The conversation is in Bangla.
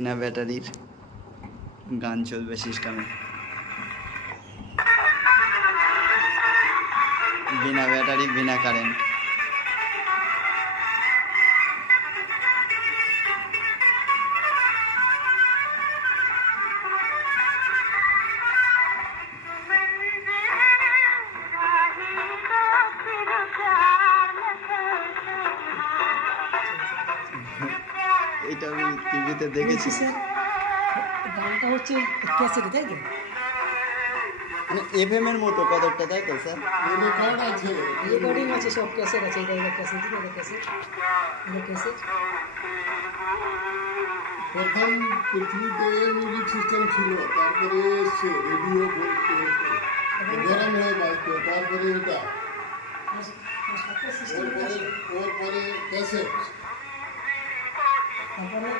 বিনা ব্যাটারির গান চলবে সিস্টেমে, বিনা ব্যাটারি বিনা কারেন্ট। এটা আমি টিভিতে দেখেছি স্যার। গানটা হচ্ছে ক্যাসেটে, তাই তো? মানে এফএম এর মতো কতটা, তাই তো স্যার? রেকর্ড আছে, রেকর্ডিং আছে, সব ক্যাসেট আছে। এটা ক্যাসেট, এটা ক্যাসেট, এটা ক্যাসেট। প্রথম পৃথিবীতে মিউজিক সিস্টেম ছিল, তারপরে এসছে রেডিও, গরম হয়ে বাজতো, তারপরে এটা, সাতটা সিস্টেম আছে। ওর পরে ক্যাসেট, তারপরে